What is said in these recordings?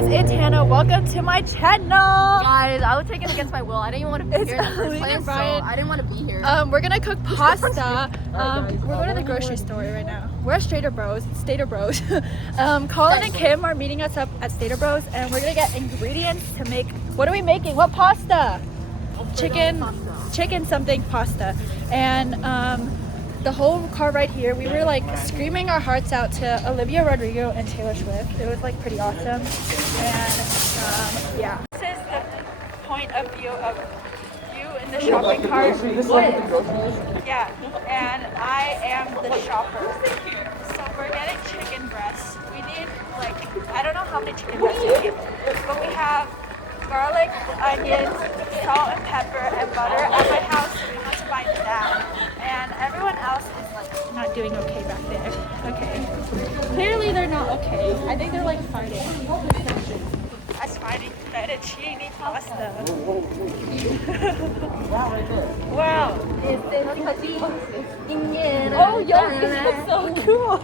guys, it's Hannah. Welcome to my channel. Guys, I was taken against my will. I didn't even want to be It's here in the first Alina place, so Brian. I didn't want to be here. We're gonna cook pasta. We're going to the grocery store right now. We're at Stater Bros. Colin and Kim are meeting us up at Stater Bros, and we're gonna get ingredients to make. What are we making? What pasta? Chicken something pasta. And the whole car right here, we were like screaming our hearts out to Olivia Rodrigo and Taylor Swift. It was like pretty awesome. And yeah. This is the point of view of you in the shopping cart. Yeah, and I am the shopper. So we're getting chicken breasts. We need like, I don't know how many chicken breasts we need, but we have garlic, onions, salt and pepper, and butter at my house. So we want to buy that. And everyone else is like not doing okay back there. Okay. Clearly they're not okay. I think they're like fighting. Us fighting fettuccine pasta. Wow. Oh, yo, this looks so cool.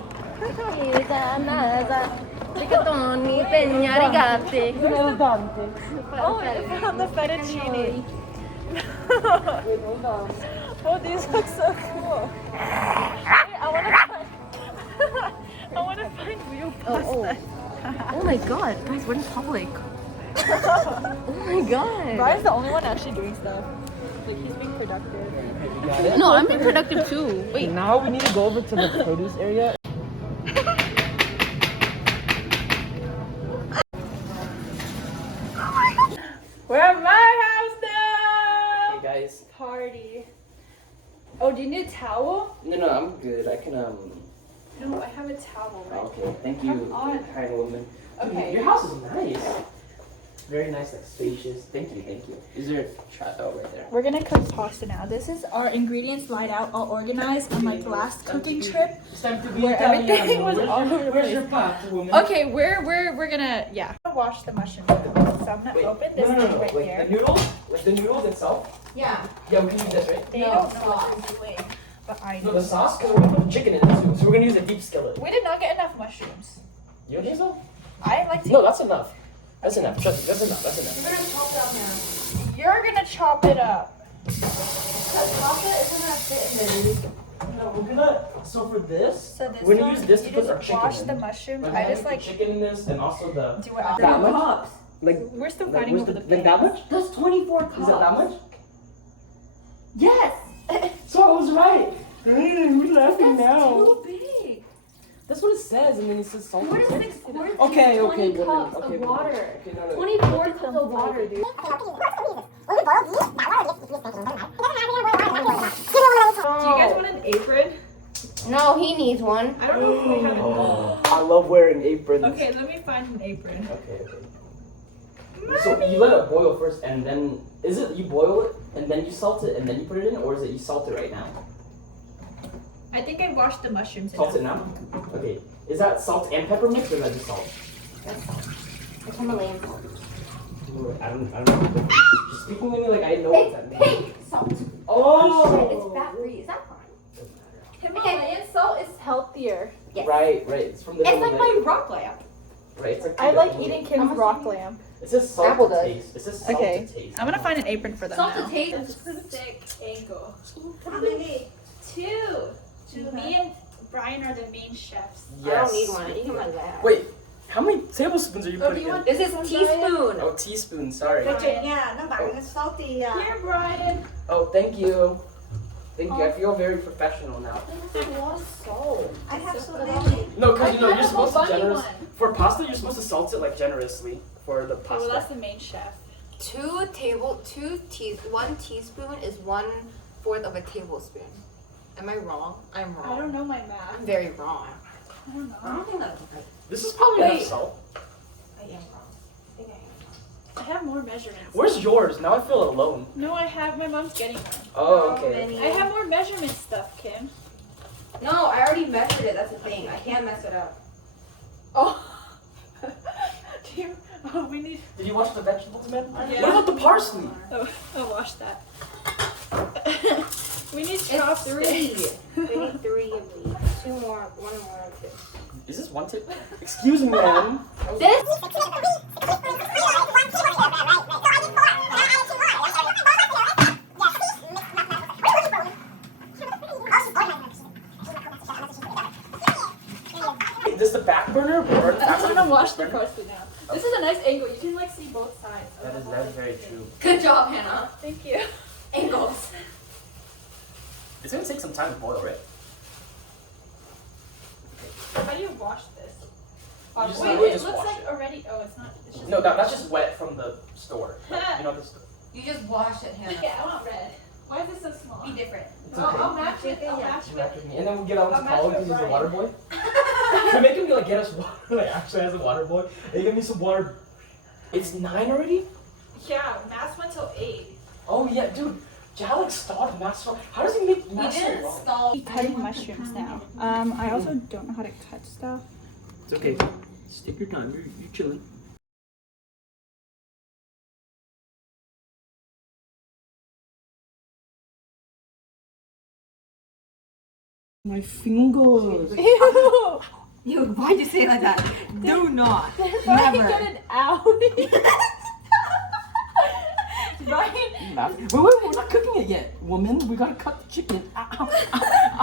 Oh, it's on the fettuccine. Oh, these look so cool. Wait, I want to find real pasta. Oh my god, guys, we're in public. Oh my god. Brian's the only one actually doing stuff. Like, he's being productive. No, I'm being productive too. Wait. Now we need to go over to the produce area. We're at my house now! Hey guys. Party. Oh, do you need a towel? No, I'm good. I can No, I have a towel right Okay, thank you, Come on. kind woman. Dude, Okay. your house is nice. Very nice, like spacious. Thank you. Is there a trap out right there? We're gonna cook pasta now. This is our ingredients laid out, all organized on like last cooking trip. It's time to be Where everything was all over the Where's place. your pot, woman? Okay, we're gonna wash the mushrooms. So I'm gonna open this thing right Like here. the noodles? Like the noodles itself? Yeah. Yeah, we can use this, right? They No, don't know sauce. what they're doing, but I No, do. the sauce, because we're gonna put the chicken in it too. So we're gonna use a deep skillet. We did not get enough mushrooms. You don't think so? I like to. No, that's enough. That's enough. Trust me, that's enough. We're gonna chop that now. You're gonna chop it up. Because pasta isn't gonna fit in the noodles. No, we're gonna. So for this, So this we're gonna one, use this to you put our just chicken wash in. the mushrooms. We're I gonna just put like chicken in this, and also the. do it after. That much? Cups. Like We're still like, fighting where's over the like that much? That's 24 cups. Is it that much? Yes. So I was right. We're laughing That's too big. That's what it says, and then it says salt. Where's and six? salt. Where's Okay, 20 good, cups okay, of good. water? Okay, no. 24 cups of water, dude. Do you guys want an apron? No, he needs one. I don't know if we have an Oh, I love wearing aprons. Okay, let me find an apron. Okay. So you let it boil first, and then is it you boil it and then you salt it and then you put it in, or is it you salt it right now? I think I washed the mushrooms. Salt it now. Okay. Is that salt and pepper mix, or is that just salt? That's salt. It's Himalayan salt. I don't know. Just speaking to me like I know what that It's means. pink salt. Oh. Shit, it's fat free. Is that fine? Himalayan salt is healthier. Yes. Right. It's from the. It's like Himalaya- my rock lamp. Right. It's like I the like Himalaya- eating Kim's rock lamb. It says salt Apple to does. taste. It says salt Okay, to taste. I'm gonna find an apron for them Salt now. to taste. Thick angle. How many? Two. Me and Brian are the main chefs. I don't need one. You can buy that. Wait, how many tablespoons are you putting in? This is teaspoon. Oh, teaspoon. Sorry. Yeah, nó bạn salty. Here, Brian. Oh, thank you. Thank you. I feel very professional now. There's a lot of salt. I have salami. No, because I you're have a supposed to funny generous one. for pasta. You're supposed to salt it like generously for the Oh, pasta. well, that's the main chef. 1 teaspoon is 1/4 of a tablespoon. Am I wrong? I'm wrong. I don't know my math. I'm very wrong. I don't know. I don't think that's right. This is probably enough Wait. salt. I am wrong. I think I am wrong. I have more measurements. Where's yours? Now I feel alone. No, I have. My mom's getting one. Oh, okay. I have more measurement stuff, Kim. No, I already measured it. That's the thing. I can't mess it up. Oh. We need. Did you wash the vegetables, man? Yeah. What about the parsley? Oh, I'll wash that. We need It's chopsticks. 3. We need 3 of these. 2 more. 1 more of this. Is this one tip? Excuse me, ma'am. This too closely now. This is a nice angle. You can like see both sides. That is very true. Good job, Hannah. Thank you. Angles. It's gonna take some time to boil, right? How do you wash this? You just Wait, literally it just looks wash like it. already. Oh, it's not. It's just No, that's just wet from the store. Like, you know the store. You just wash it, Hannah. Yeah, I want red. Why is this so small? Be different. It's okay. I'll match it. I'll match You match it. with me. And then we'll get out I'll to match college with because he's a Brian. water boy. Can we make him like get us water? Like actually as a water boy. Hey, give me some water. It's 9 already? Yeah, mass went till 8. Oh yeah, dude. Jalik started math so. How does he make He math so didn't wrong? stall. Cutting mushrooms now. I also don't know how to cut stuff. It's okay. Just take your time. You're chilling. My fingers. Ew! You, why'd you say it like that? Do not. If I Never. get it out. Ryan. Wait, we're not cooking it yet. Woman, we gotta cut the chicken. Ow, ow, ow.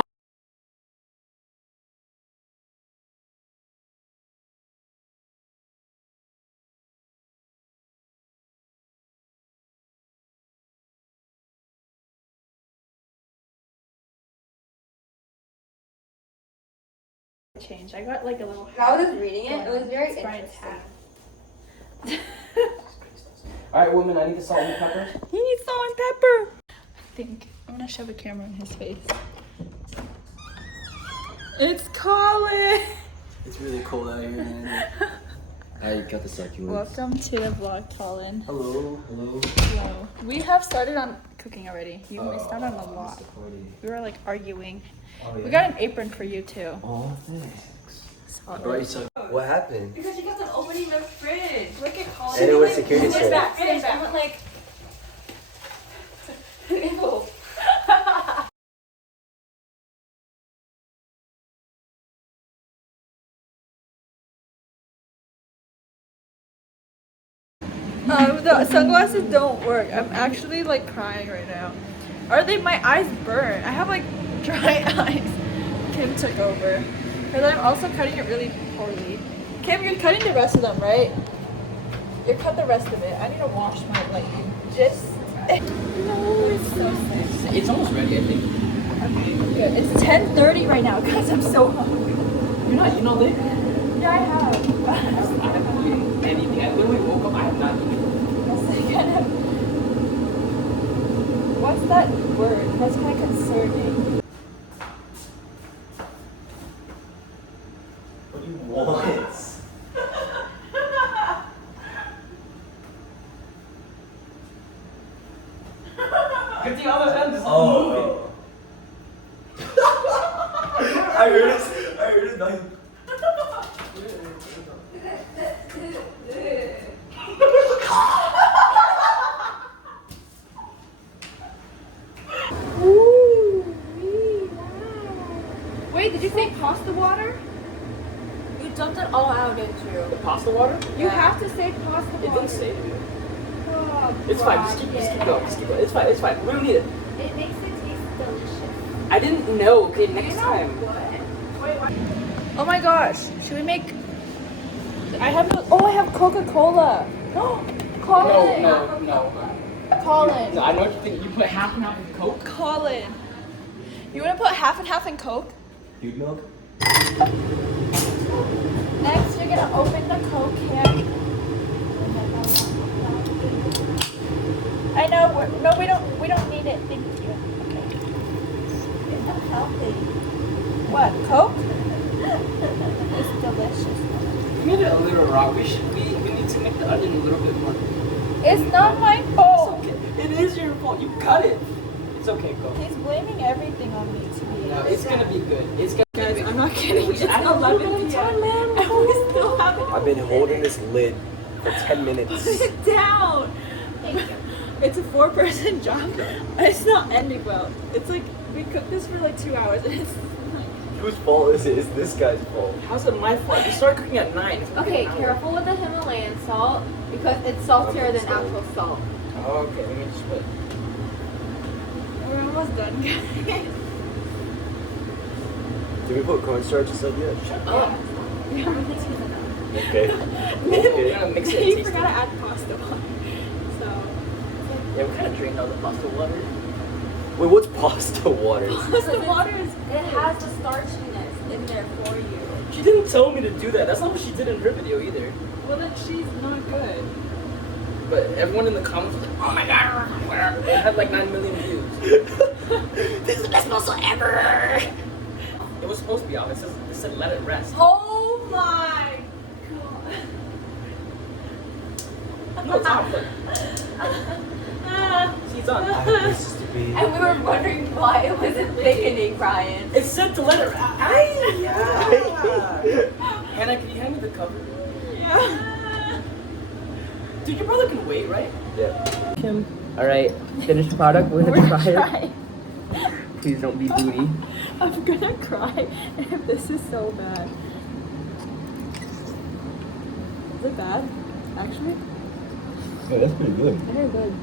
Change. I got like a little. I was just reading it. It was very It's Brian's interesting. hat. Alright, woman, I need the salt and peppers. He needs salt and pepper. I think I'm gonna shove a camera in his face. It's Colin. It's really cold out here. I got the succulents. Welcome to the vlog, Colin. Hello, hello. Hello. We have started on cooking already. You missed out on a lot. Mr. Cody. We were like arguing. Oh, yeah. We got an apron for you too. Oh, thanks. Solid. What happened? Because you kept on opening the fridge. Look at Colin. And it was security Stand check. back, stand I back. went like. Ew. The sunglasses don't work. I'm actually like crying right now. Are they? My eyes burn. I have like dry eyes. Kim took over. Because I'm also cutting it really poorly. Kim, you're cutting the rest of them, right? You cut the rest of it. I need to wash my like just. No, it's so sick. It's almost ready, I think. Good. It's 10:30 right now, guys. I'm so hungry. You're not lit? Yeah, I have. I haven't eaten anything. I literally woke up, I have not eaten. What's that word? That's kind of concerning. What do you want? Good thing all those hands is Oh. I heard it. I heard it. Like, Wait, did you say pasta water? You dumped it all out, didn't you? The pasta water? You have to say pasta water. It didn't say it. Oh, It's fine, just keep going, just keep going. It's fine. We don't need it. It makes it taste delicious. I didn't know. Okay, next time. Oh my gosh, should we make? I have no. Oh, I have Coca-Cola. Colin. No. Colin. I know what you think. You put half and half of Coke. Colin. You want to put half and half in Coke? dude milk? Next, you're gonna open the Coke can. I know. No, we don't need it. Thank you. Okay. It's not healthy. What? Coke? It's delicious. We made it a little raw. We need to make the onion a little bit more. It's not my It's fault. okay. It is your fault. You cut it. It's okay, go. He's blaming everything on me today. No, it's gonna be good. It's gonna be. I'm not kidding. It's I don't know 11 p.m. and we still haven't. I've been holding this lid for 10 minutes. Sit down. It's a 4-person job. It's not ending well. It's like we cooked this for like 2 hours and it's Whose fault is it? It's this guy's fault. How's it my fault? You started cooking at 9. It's Okay, an hour. careful with the Himalayan salt because it's saltier than actual salt. Oh, okay, let me just put. we're almost done, guys. Did we put cornstarch and stuff yet? Oh. Yeah. Yeah, Okay. We're gonna mix it and You taste forgot to it. add pasta water. So Yeah, we kind of drained out the pasta water. Wait, what's pasta water? pasta water is It has the starchiness in there for you. She didn't tell me to do that. That's not what she did in her video either. well then she's not good. But everyone in the comments was like, oh my god, it had like 9 million views. This is the best muscle ever. It was supposed to be off. It said let it rest. Oh my No, it's off. Look. See, it's on. I have places to be. And we were wondering why it wasn't thickening, Brian. It said to let it rest. Hannah, can you hand me the cover? Yeah. Dude, your brother can wait, right? Yeah. Kim. Alright, finished product. We're gonna try it. Please don't be booty. I'm gonna cry if this is so bad. Is it bad? Actually? Yeah, that's pretty good. Very good.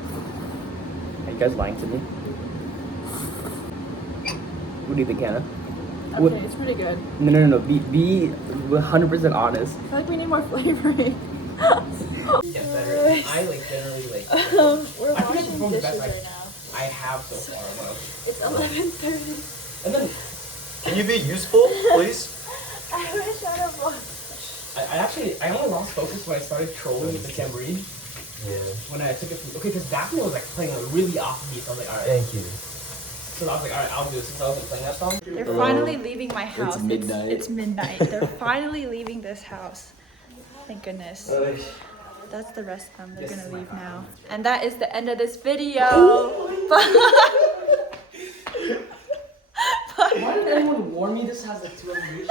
Are you guys lying to me? What do you think, Hannah? What- Okay, it's pretty good. No. Be 100% honest. I feel like we need more flavoring. Get better. I like generally like. We're I think I washing performed the dishes best right now. I have so far. Wow. It's 11:30. And then Can you be useful, please? I wish I'd have lost. I only lost focus when I started trolling with the tambourine. Yeah. When I took it from because Daphne was like playing a really off beat. So I was like, alright. Thank you. So I was like, alright, I'll do it since I wasn't playing that song. They're finally leaving my house. midnight. It's midnight. They're finally leaving this house. Thank goodness. That's the rest of them. They're gonna leave now. And that is the end of this video. Why did anyone warn me this has like 2 evolutions?